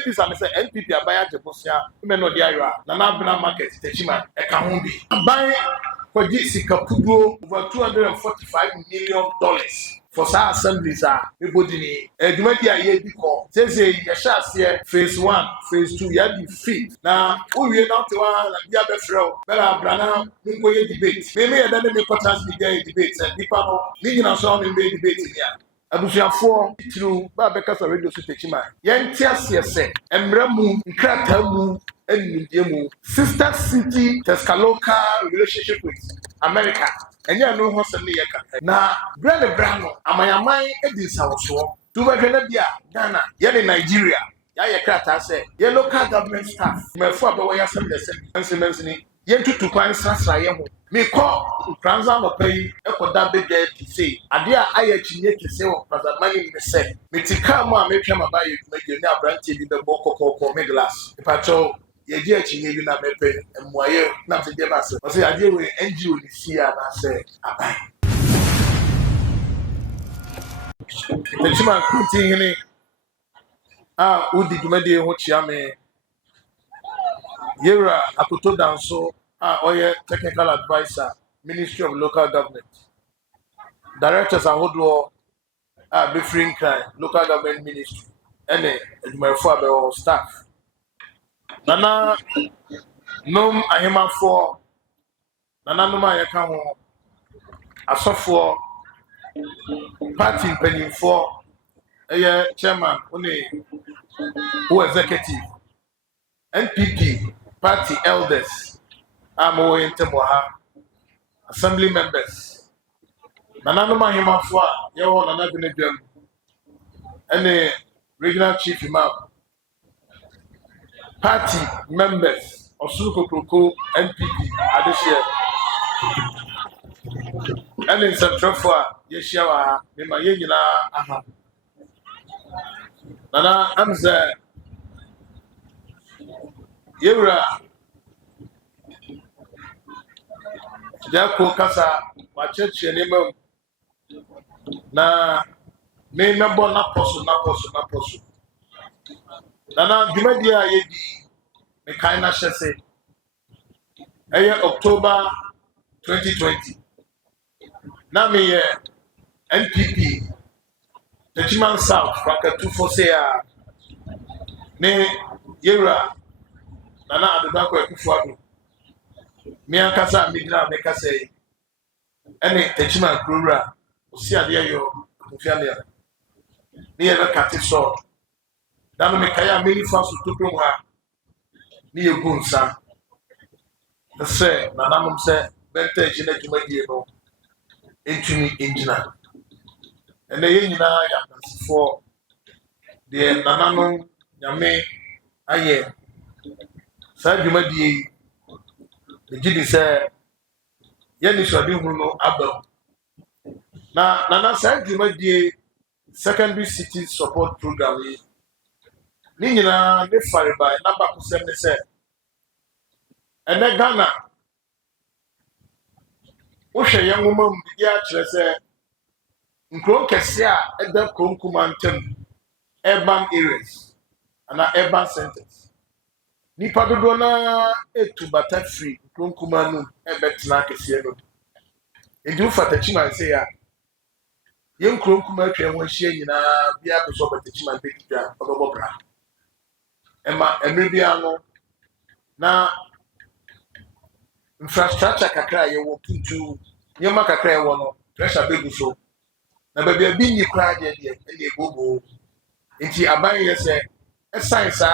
NPP say NPP abaya Jeposia me no dia ira na na bena market Techiman e ka ho bi aban kwaji sika puduo over $245 million for sa assemblies everybody ni edumadi aye bi ko say ye sha se phase 1 phase 2 ya di fit na owie na to wa na bia be frɛ bela brana nko ye debate me ye dan me quarters bi dey debate and people no ni nyina so on be debate ya abusuafo through ba be kasa radio so Techiman yen tiase se emra mu nkrata mu enudie mu sister city Tescaloca relationship with America enye no ho se ne yeka na brand no amayaman edi sawoso tu ba hwe na bia Ghana ye ne Nigeria ya ye krata se ye local government staff mefu abawo ya sem dese ensemens ni ye ntutu kwan sasra ye ho me ko transa no pay ekoda bege ti say ade a aye chinye kese wo prazamani me se me tika mu a metwa maba ye dwuma ni abrante bi be bokoko me glass ipacho ye di chinye bi na mepe emwaye na se de ba se o se ade we NGO ni sia na se abai Techiman continue udi dwumade ho chia me yera akoto danso oye technical advisor Ministry of Local Government directors ahodo be free crime local government ministry ene edumafo abewo staff nana nom ahemafo nana nom ayeka ho asofo party mpanimfo chairman who executive NPP party elders amo intemoha assembly members nana no mahimafo ye wo nana binedwam ene regional chief imam party members osurukokroko NPP adehye ene centrofo ye hia wa me ma ye nyina aha nana amza yewra jako kasa wacheche ne mam na me mebo na poso nana dwumadi a yedi me kan na hyese October 2020 na me NPP Techiman South Fakatu for say ne yewra nana adodako ekufuado me akasa midra me kasa ene Techiman krura osi ade yo ofialia ne ye kati so dano me kaya meni faso tokro ha ne ye gunsa se nana mum se bente jina dwumadie no entumi enjina ene ye nyina ya nasifo de nana no nyame aye sa dwumadie gidi se ye ni so de hu no abel na nana sa dwumadie secondary city support program ni nyina ne fare by number ko sem ne se ene Ghana wo hwe ye ngoma mbidi a kire se nkron kese a eda kronkumantem urban areas ana urban centers nipa dodo na etubata free kronkumanu ebetna kese no edu fata Techiman se ya ye nkronkuma atwa ho hye nyina bia ko so Techiman bekita obobobra ema emrebia no na infrastructure kakra ye wo putu nyoma kakra ye wo no pressure begu so na babia bi ni kra de e bobo enti aban ye se science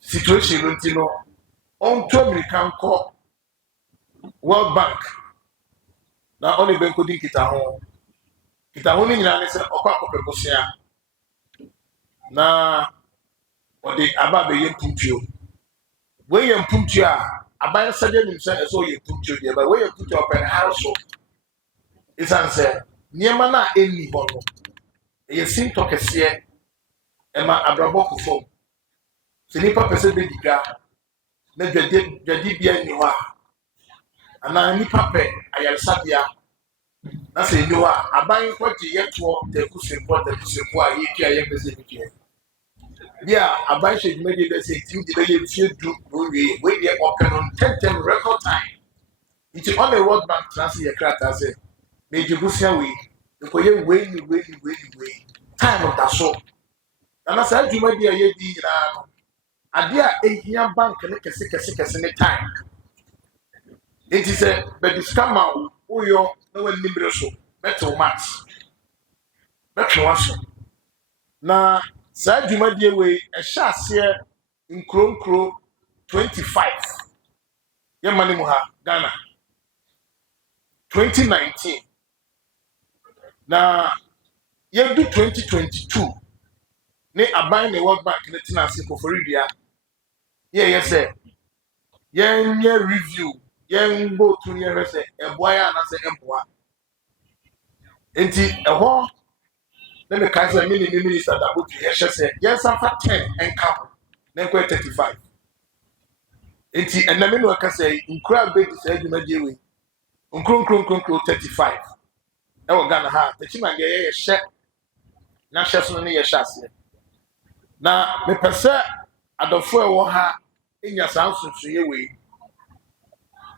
situation ntino on to American ko World Bank na only benko din kita ho ni nyina ne se okwa kopekosia na odi ababe ye puntio we ye puntio a aban sade nim se eso ye puntio de ba we ye puntio open house is answer niema na eni bono ye sinto kese ema abraboko fo se nipa pese be diga na jadi bia ni ho ana nipa pe ayalsabia na se ni ho aban kwaje yeto de kusempo a ye kia ye pese bi kia Yeah, a bunch of media that say you do when they open on 10 record time. It's only World Bank transfer your crack as a major Busia way. The way way. Time of that so. And I said, you might be a year. A dear 8 year bank and make a sick time. It is a but the scammer who you no one nimble so. Better max. Better one so. Now, said you might be away a shas here in Chrome 25. Yamani Muha, Ghana. 2019. Now, you do 2022. Ne aban the World Bank in the Tinasi for Ridia. Yeah, yes, sir. Yen review. Yen go to near say a boy and I say empoa. Enti a ho. Let me cancel a mini minister that would be say yes, I'm for 10 and couple. Then quite 35. Enti and the menu can say in crowd bait is edumaji. Unkrum 35. I was gonna have Techiman get a share. Na chefs no ye shase na me pese adofo e wo ha enya sansusu ye we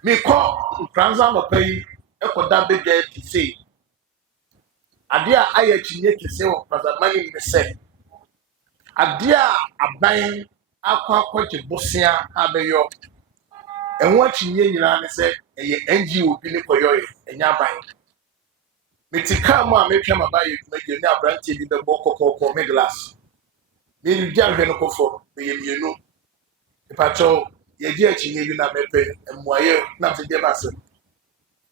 me ko transa no pay e ko da be dey to say ade a aye chinye kese wo pazamani me se ade a aban akwaje bosia abeyo enwo chinye nyina ne se eye NGO bi ne koyo enya aban metika mo a metwa mabaye dwumadie ne abrante bi be bokokoko me glass me di ahwe no kofo be yemienu ipacho ye di achinye bi na mepe emwaye na mfide base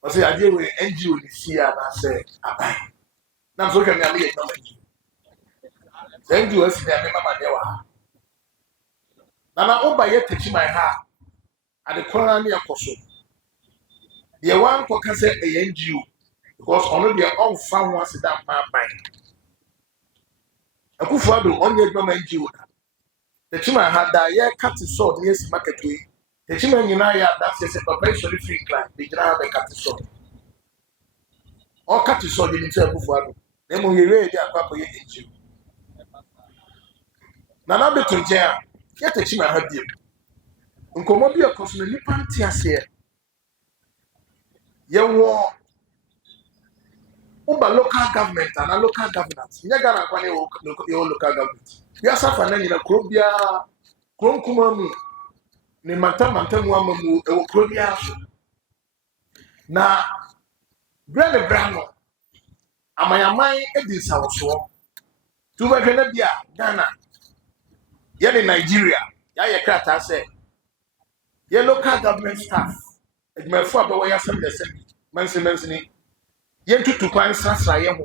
o se ade we NGO ni sia na se aban na so hwe me am ye no manji NGO si na me mama de wa na oba ye Techiman ha ade kora na yakoso ye wan ko ka se NGO because ono de on fa ho asida ma aban akufo ado onye dwuma NGO Techiman had that year cut his sword, yes, market way. Techiman United, that's a preparation free client, they grab a cut his sword. Or cut his sword in himself before. Then we read their papa yet. Nana between jail, yet Techiman had him. Uncomobia cosmic pantias here. You war over local government and a local governance. Yagana, your local government. You are suffering in a Columbia, Chrome. Ni manta mu amamu e wo kro bia so na brand brano amayaman edi sawoso tu ba hwe na bia Ghana ye ni Nigeria ya ye krata se ye local government staff edmefo abawo ya sem de sem mansi ni ye tutu kwan sasra ye ho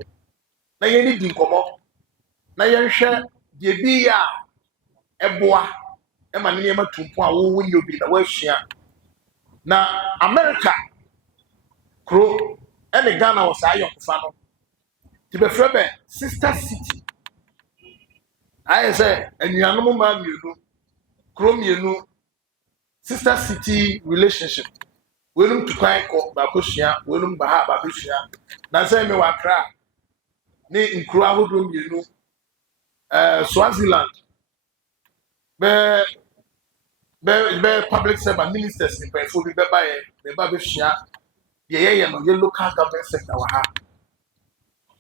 na ye ni di nkomo na ye hwe de bi ya eboa e ma ne ma tumpo a wo wonyo bi na wa hia na America Kro and Ghana was a young family. To be frebe sister city. I say, and you are no man, you know, Chrome, you know, sister city relationship. Willing to cry call Bakushia, willing Baha Bakushia. Nansa me wakra. Ne in Krawudum, you know, Swaziland. Be public servant ministers in Penfu be by the Babushia. Ye local government sector.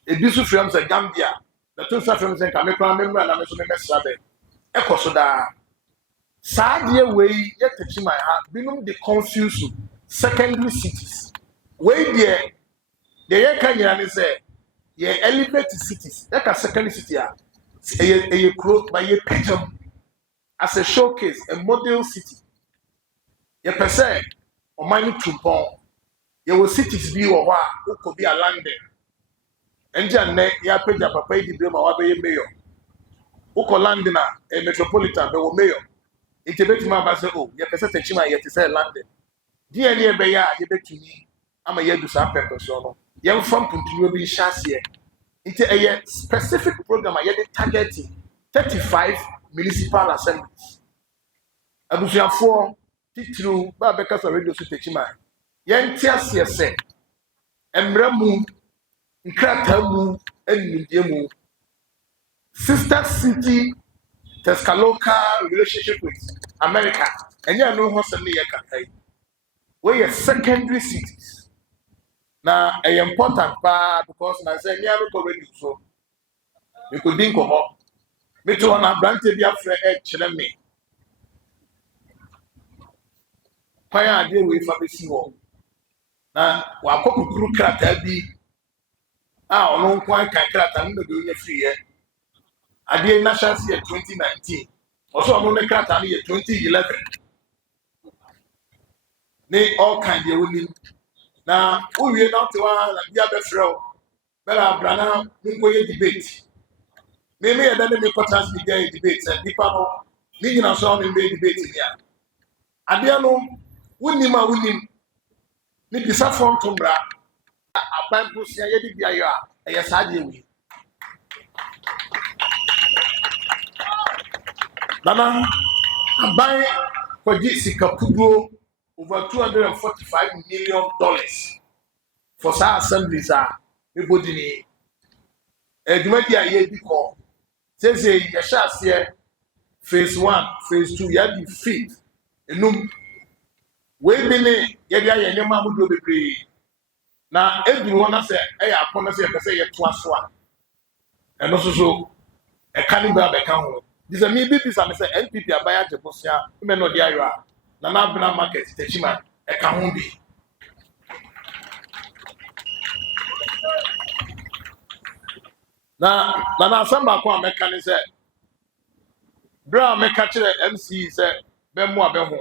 A bisu from the Gambia, the two from the Camera member and I'm so member. Echo so that sad year way yet Techiman ha binum the confused secondary cities. Way there, the year can say, ye elevated cities, like a secondary city, a growth by a picture as a showcase, a model city. Ye per se, or mine to born, ye will cities be or what could be a landing. Enja ne ya peja papa di brema wa be mayor. Uko London a metropolitan be wo mayor. Ite betima ba se o ye pese Techiman ye te say London. Die ne be ya ye betumi ama ye du sa pepper so no. Ye mfam puntuo bi hyase. Ite a specific program a ye de targeting 35 municipal assemblies. Abusuafo titru ba be kasa radio so Techiman. Ye ntiase se emramu nkratamu enudie mu sister city local relationship with America. And you know what's in the country. We are secondary cities. Now, a important part because I say, yeah, we already so. We could think of me to an abranted your friend, me. Why deal with Fabio? Now, while Coco Crata be, no quite can crack and the free year. I did national year 2019. Also, I'm on the crack year 2011. They all kind of winning. Now, we are not one the other throw. Bella Brana, we go debate. Maybe I don't make potential debates and people leading us on in the debate here. I don't know, winning. Need the saffron tumbra. A Bible say, I did the yes, I did. Nana, I'm buying for Jessica Pudo over $245 million for some assemblies. Everybody, Edmund, I because says a Yashas here, phase 1, phase 2, you have the feet. And no, way many, your mama would do the pre. Now, everyone has said, I upon us, I say, a twice one. And also, so a cannibal account. This is a me business. I say, NPP, I buy at the Bosia, men or the Ira, Nana market, Techiman, a Kahumbi. Now, Nana Samba Mechanic said, Brown may catch the MC said, Bemo Bemo.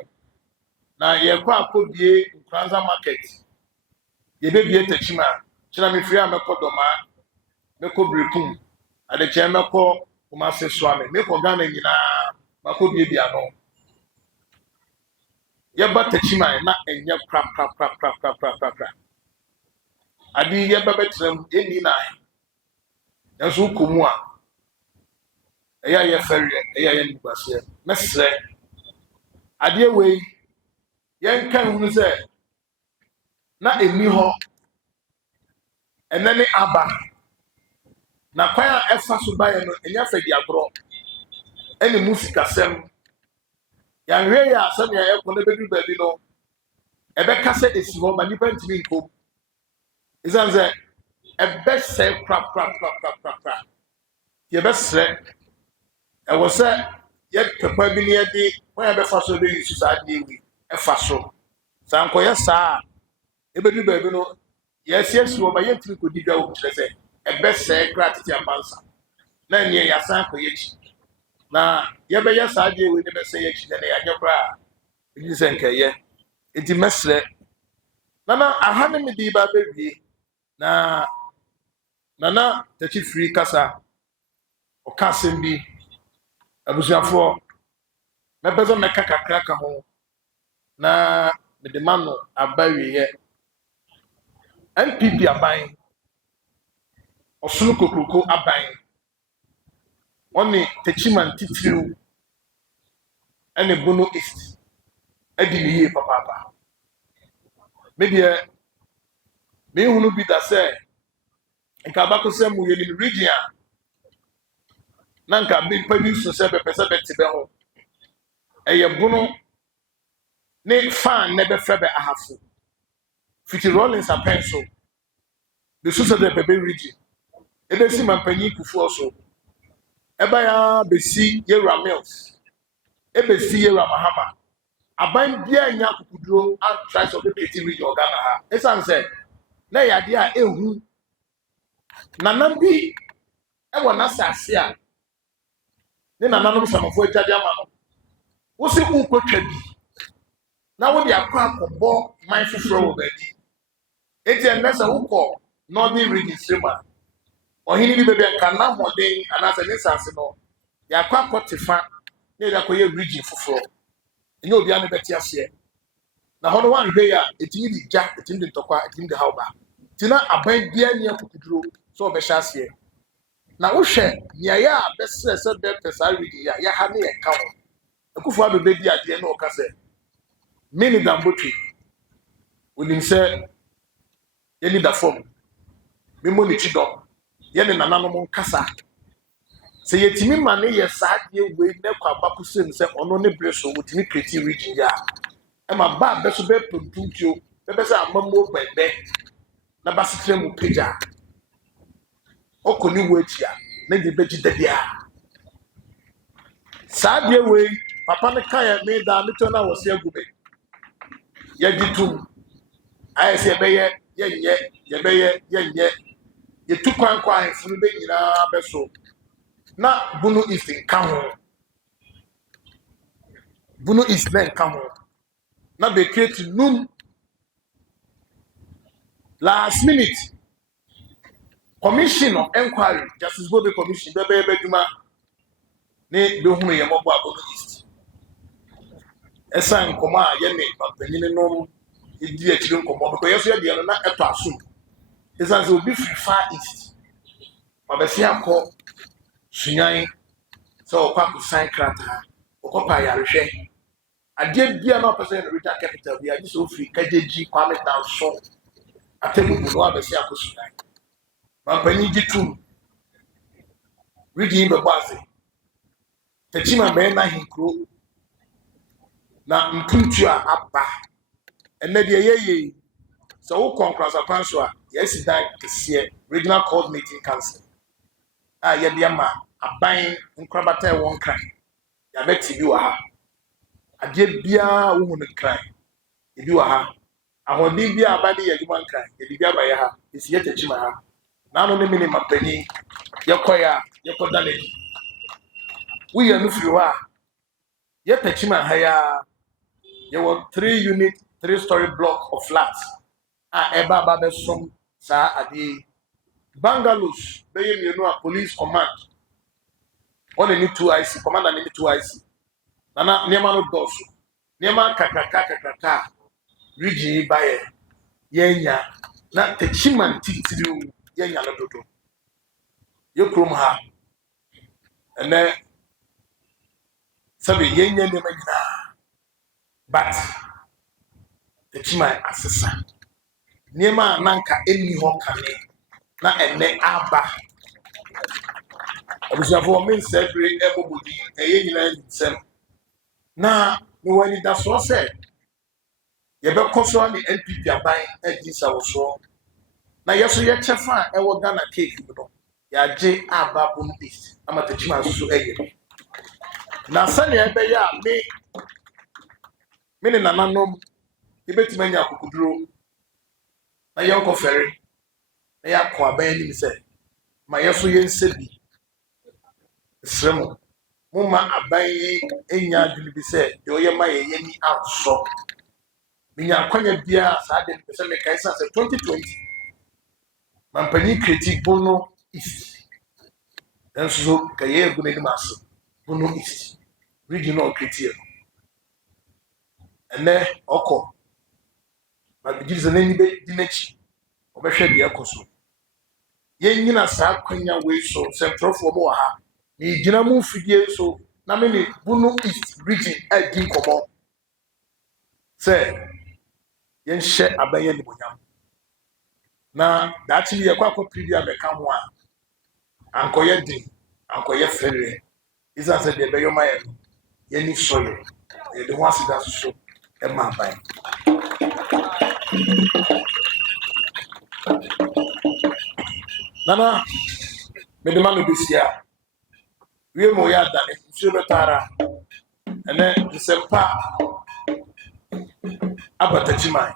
Now, ye could be in Kranza market. Ye may be a Techiman, Chinami Fria Mekodoma, Meko Bripum, and the Chamako, Umase Swami, Meko Ghana, Mako Biano. Ye but Techiman, not a year crap. I did ye babetum any night. That's who Kumua. A year ferry, a year in Basia. Mestre. I dear way, young can who say, not a new hawk, and then Abba. Now, quite a fast to buy and Yafa Diabro. Any music assem. Young Ray, some year on the baby Babylon. A better set is home and you went to me. Is answer a best sell crap. Your best set. I was said, yet the Pabini day, wherever Faso be society, a Faso. Sankoya, sir. Every baby, yes, you are my young could be go to say, a best say gratitude and Mansah. 9 years, Sanko each. Now, Yabba, yes, I do with the message, and I your bra. It is Enka, it's a mess. Nana, I haven't me baby. Now, Nana, the chief free casa or casting be. Abusuafo na bezo meka kakra ka ho na me de mano abawie ye NPP aban osunu kokroko aban oni Techiman titiriu ene Bono East adiliye papa me de me hunu bi da se nka bakosem mu ye ni region nanka bi pa bi so se be pese be tibe ho eye Bono ne fan ne be frebe ahafo fiti Rollins apenso the so the bebe region e be si mampanyi kufu oso e ba ya be si Yera Mills e be si Yera Mahama aban bia nya kukuduro and tries of the region Ghana ha esan se na ya de a ehu nanam bi e wona sase a ne nanam samafo agade ama no wo se ku kwatwa bi na wo de akwa akobọ man fufuro wo baabi eti enesa wo kọ northern region sema ohini bi bebe nka na hoden anasa ne sase no ya akwa kotefa ne da koye region fufuro enye obi ane beti ase na hono wan hwe ya etimi di ja etimi di ntokwa etimi di hawba tina aban bia nya kukuduro so obehya ase na wo hwe nya ya besese be pesa region ya ha ne enka ho ekufu abebe di ade na okase mini dambotwe onim se yeni da form memo ni chidom yeni nananom nkasa Say yetimi mane ye sadie we ne kwa bakusem se ono ne breso wotimi creative region ya. E ma ba be so be puntuntio be say amammo bebe na basitre mu peja. Okoni wetia na de beji dadia. Sadie we papa ne kan me da me to na wo se agube. Ye ditum. Aye se be ye be ye ye tu kwan kwan funu be nyina be so. Na bunu is in kaho. Bunu is then kaho. Na be create noon last minute commission of inquiry Justice Bobe commission be duma ne be hunu ye mobo abunu east esan koma ye ne panyin no edi akiri nkomo because yeso ye de no na eto aso esan se obi free far east ma be se akọ sunyan so okwa ku sign krata okopa ya rehwe ade bia na person retail capital bia ji so free kajeji kwame down so atemu no abesi akọ sunyan Mampanyi jitu reading the base Techiman be na hinkro na mpuntu a aba enne de yeye so wo konkrasa kwanso a yes dan kese regional coordinating council a ye bia ma aban nkrabata e won kran ya beti bi wa ha ade bia wo hu ne kran e bi wa ha ahodi bia abade ye dwuma kran e bia ba ye ha esi ye Techiman ha na no ne mini mampanyi yekoya yekodale we are no free wa ye Techiman haya there were 3 unit 3-story block of flats eba baba som sa adi bungalows be you know a police command on any 2 IC commander any 2 IC nana niema no doso niema kakaka region baye yenya na Techiman titiri yenya no dodo yekrom ha ene sabe yenya ne magina but Techiman asesa niema nanka eni ho kane na ene aba abusafo men sebre ebobodi eye nyina nsem na me wani da so se ye be koso ni NPP aban agisa wo so na yeso ye chefa e wo Ghana cake no ya Adjei aba bon east ama Techiman so eye na sane e be ya me ne nananom e betima nya akukuduro na ye nko fere na ya ko aban ni se ma yeso ye nsebi sremo muma abai enya adwene bi se de oye ma ye ni anso minya kwanya bia sa de pese me kai sa 2020 mampanyi critique bono east enso kaye egune ni maso bono east regional critique ene oko ma bigize na ni be dinachi obehwe de ekoso ye nyina sa kwanya we so central for mo ha ni gina mu fidie so na me ni bono east region adi komo se yenhye abanye ni bonyam na dachi ye kwa predia be ka ho a ankoye din ankoye fere isa se de be yo maye ye ni soye ye de ho asida so e ma ban nana me de ma no bisia wie mo ya dane nsuo betara ene disempa abata Techiman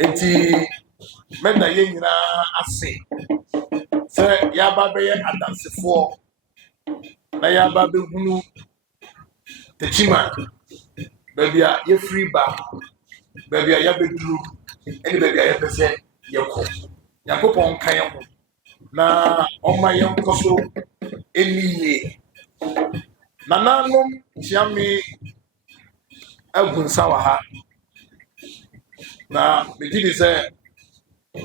enti meda ye nyina ase se ya ba be ye adansefo na ya ba be hunu Techiman babia ye free ba babia ya beduru eni babia ye pese ye ko yakopon kan ye ho na oma ye nkoso eniye nananom chiame agunsa wa ha na begidi se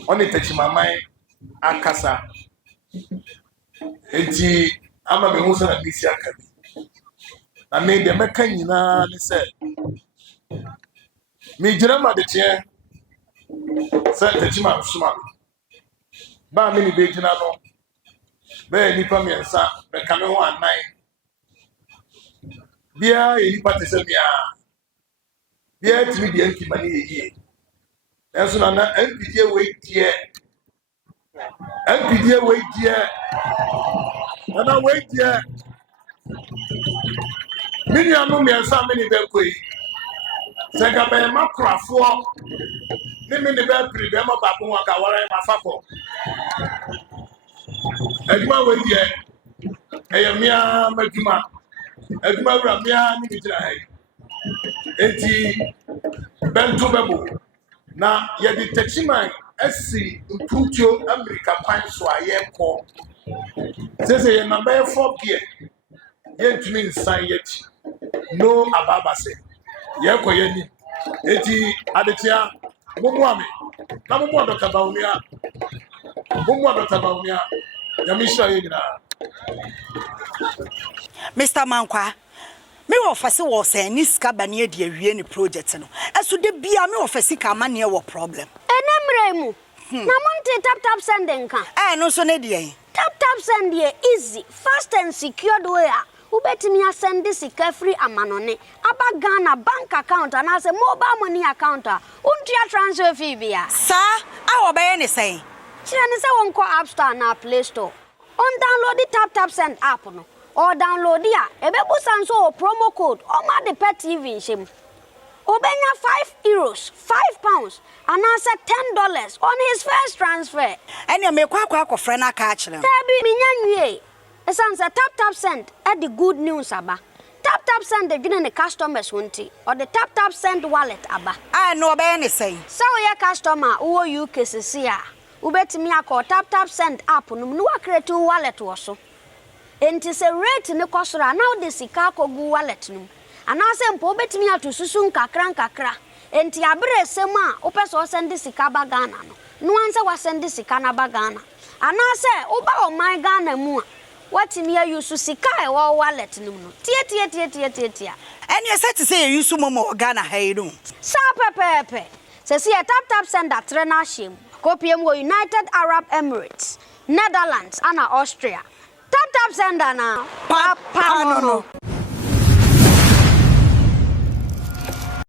oni Techiman man akasa enti ama me hu se na bisi akabi na me de meka nyina ni se me gira ma de tie se Techiman suma ba me ni be gina no be nipa miensa be kame ho anan bia e nipa tesemia bia timi de nkimani yeye enso na NPP we die NPP we die ana we die mini anu miensa mini be koi senga be makrafo ni mini be pri be ma babu wa ka wara ma fafo aduma we die eyamia maduma aduma wura mia ni bitira hai enti bento bebo na yedi Techiman esi mputio America pan so ayeko sese ye number 4 gear ye ntumi nsan yeti no ababase ye koyeni eti adetia mumuame na mumu Dr. Baumia yamisha yina Mr. Mankwa me office was a niska banie de awie ni project no eso de bia me office ka mane wo problem enemremu na monte tap sending ka no so ne de tap send here easy fast and secured way ubetimi asend sika free amanone aba Ghana bank account and as a mobile money account untia transfer fee bia sa a obaye ne say kire ne se wonko app store na play store on download the tap send app no or download ya ebebusa nso promo code o ma de pet TV shim obenya €5 £5 and answer $10 on his first transfer ene me kwa akofre na ka akire tabi minyanwie esanse tap send at the good news aba tap send the gene customers wonti or the tap send wallet aba no obaye ne say so your customer wo UK sisia ubetimi akọ tap send app no no create wallet wo so enti se rate ne kosora now the sika kogu wallet no anase mpo betimi atosusu nkakra enti abre sema opeso send sika ba Ghana no anse wa send sika na ba Ghana anase oba o my Ghana mu watimi use sika e wo wallet no tie ene se te say use momo Ghana hayiru sa pepepe se si tap send atre na him kopiem wo United Arab Emirates Netherlands and Austria tap send na pa no